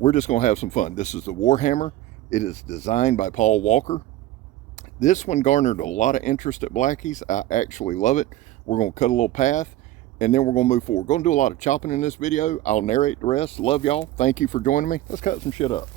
We're just going to have some fun. This is the Warhammer. It is designed by Paul Walker. This one garnered a lot of interest at Blackie's. I actually love it. We're going to cut a little path, and then we're going to move forward. We're going to do a lot of chopping in this video. I'll narrate the rest. Love y'all. Thank you for joining me. Let's cut some shit up.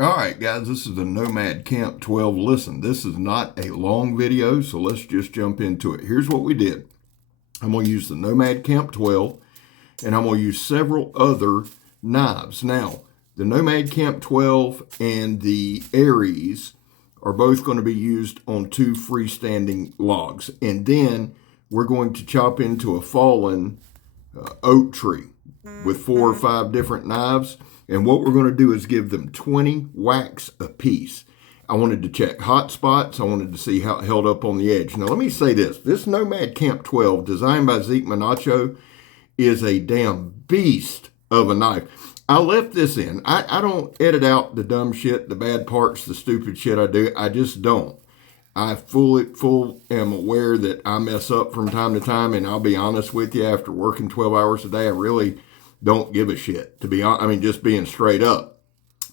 All right, guys, this is the Nomad Camp 12. Listen, this is not a long video, so let's just jump into it. Here's what we did. I'm going to use the Nomad Camp 12, and I'm going to use several other knives. Now, the Nomad Camp 12 and the Aries are both going to be used on 2 freestanding logs. And then we're going to chop into a fallen oak tree with 4 or 5 different knives. And what we're going to do is give them 20 whacks apiece. I wanted to check hot spots. I wanted to see how it held up on the edge. Now, let me say this. This Nomad Camp 12, designed by Zeke Manacho, is a damn beast of a knife. I left this in. I don't edit out the dumb shit, the bad parts, the stupid shit I do. I just don't. I full am aware that I mess up from time to time, and I'll be honest with you, after working 12 hours a day, I really don't give a shit, to be honest. I mean, just being straight up.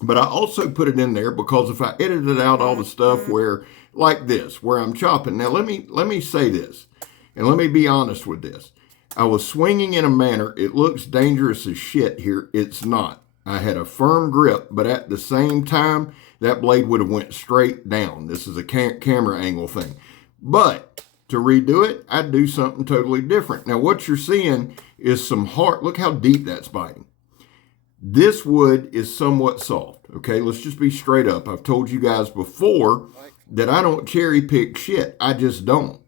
But I also put it in there because if I edited out all the stuff where, like this, where I'm chopping. Now, let me say this, and let me be honest with this. I was swinging in a manner, it looks dangerous as shit here. It's not. I had a firm grip, but at the same time, that blade would have went straight down. This is a camera angle thing. But to redo it, I'd do something totally different. Now, what you're seeing is some hard, look how deep that's biting. This wood is somewhat soft, okay? Let's just be straight up. I've told you guys before that I don't cherry pick shit. I just don't.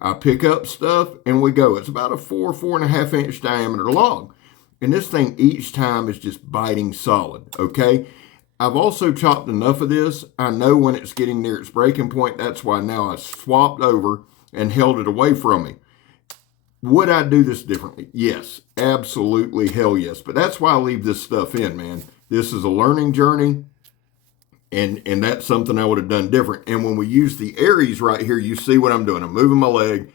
I pick up stuff and we go. It's about a 4.5 inch diameter log. And this thing each time is just biting solid, okay? I've also chopped enough of this. I know when it's getting near its breaking point. That's why now I swapped over and held it away from me. Would I do this differently? Yes, absolutely, hell yes. But that's why I leave this stuff in, man. This is a learning journey, and that's something I would have done different. And when we use the Aries right here, you see what I'm doing. I'm moving my leg.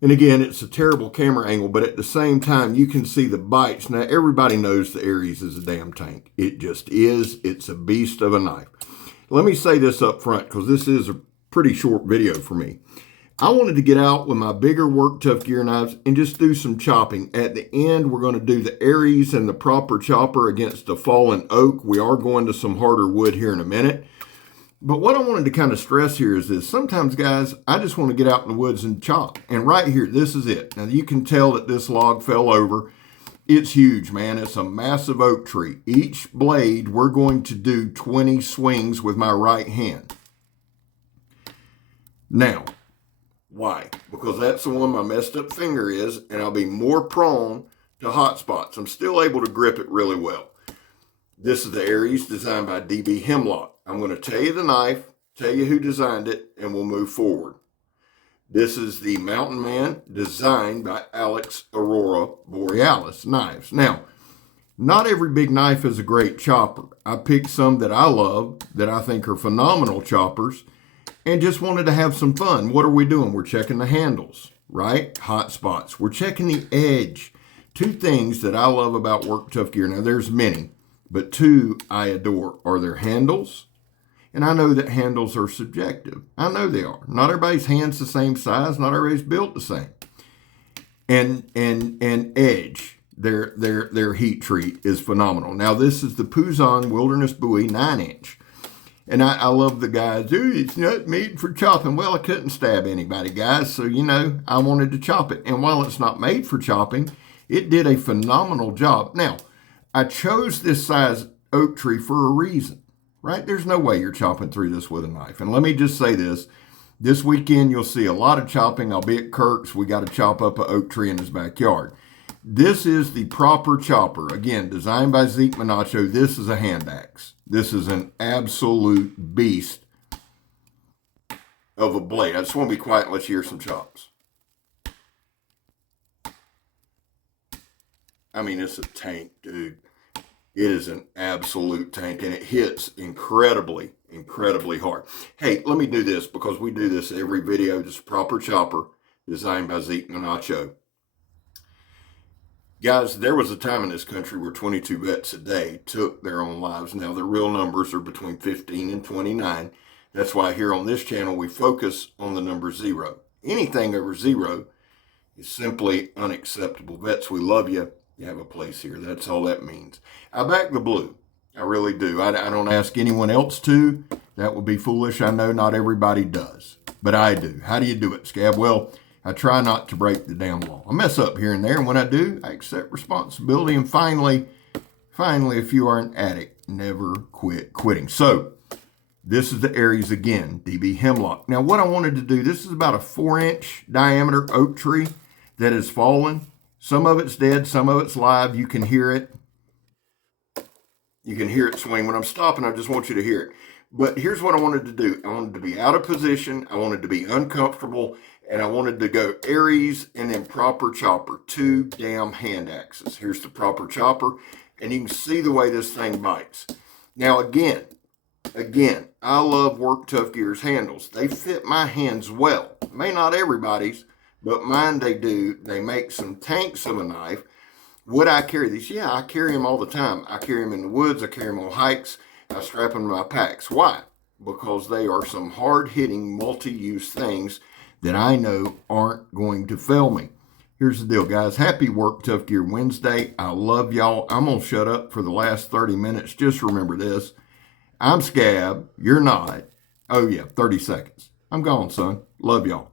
And again, it's a terrible camera angle, but at the same time, you can see the bites. Now, everybody knows the Aries is a damn tank. It just is. It's a beast of a knife. Let me say this up front, because this is a pretty short video for me. I wanted to get out with my bigger Work Tuff gear knives and just do some chopping. At the end, we're going to do the Aries and the proper chopper against a fallen oak. We are going to some harder wood here in a minute. But what I wanted to kind of stress here is this. Sometimes, guys, I just want to get out in the woods and chop. And right here, this is it. Now, you can tell that this log fell over. It's huge, man. It's a massive oak tree. Each blade, we're going to do 20 swings with my right hand. Now, why? Because that's the one my messed up finger is, and I'll be more prone to hot spots. I'm still able to grip it really well. This is the Aries designed by DB Hemlock. I'm going to tell you the knife, tell you who designed it, and we'll move forward. This is the Mountain Man designed by Alex Aurora Borealis knives. Now, not every big knife is a great chopper. I picked some that I love, that I think are phenomenal choppers, and just wanted to have some fun. What are we doing? We're checking the handles, right? Hot spots. We're checking the edge. 2 things that I love about Work Tuff gear. Now, there's many, but 2 I adore are their handles. And I know that handles are subjective. I know they are. Not everybody's hand's the same size. Not everybody's built the same. And edge. their heat treat is phenomenal. Now, this is the Puzon Wilderness Bowie 9-inch. And I love the guys, dude, it's not made for chopping. Well, I couldn't stab anybody, guys, so, I wanted to chop it. And while it's not made for chopping, it did a phenomenal job. Now, I chose this size oak tree for a reason, right? There's no way you're chopping through this with a knife. And let me just say this weekend you'll see a lot of chopping. I'll be at Kirk's. We got to chop up an oak tree in his backyard. This is the proper chopper. Again, designed by Zeke Minacho. This is a hand axe. This is an absolute beast of a blade. I just want to be quiet and let you hear some chops. I mean, it's a tank, dude. It is an absolute tank, and it hits incredibly, incredibly hard. Hey, let me do this because we do this every video. Just proper chopper designed by Zeke Minacho. Guys, there was a time in this country where 22 vets a day took their own lives. Now, the real numbers are between 15 and 29. That's why here on this channel, we focus on the number 0. Anything over 0 is simply unacceptable. Vets, we love you. You have a place here. That's all that means. I back the blue. I really do. I don't ask anyone else to. That would be foolish. I know not everybody does, but I do. How do you do it, Scab? Well, I try not to break the damn law. I mess up here and there, and when I do, I accept responsibility. And finally, if you are an addict, never quit quitting. So, this is the Aries again, DB Hemlock. Now, what I wanted to do, this is about a 4-inch diameter oak tree that has fallen. Some of it's dead, some of it's live. You can hear it. You can hear it swing. When I'm stopping, I just want you to hear it. But here's what I wanted to do. I wanted to be out of position. I wanted to be uncomfortable. And I wanted to go Aries and then proper chopper. 2 damn hand axes. Here's the proper chopper. And you can see the way this thing bites. Now, again, I love Work Tough Gear's handles. They fit my hands well. May not everybody's, but mine they do. They make some tanks of a knife. Would I carry these? Yeah, I carry them all the time. I carry them in the woods. I carry them on hikes. I strap them to my packs. Why? Because they are some hard-hitting, multi-use things that I know aren't going to fail me. Here's the deal, guys. Happy Work Tough Gear Wednesday. I love y'all. I'm going to shut up for the last 30 minutes. Just remember this. I'm Scab. You're not. Oh, yeah, 30 seconds. I'm gone, son. Love y'all.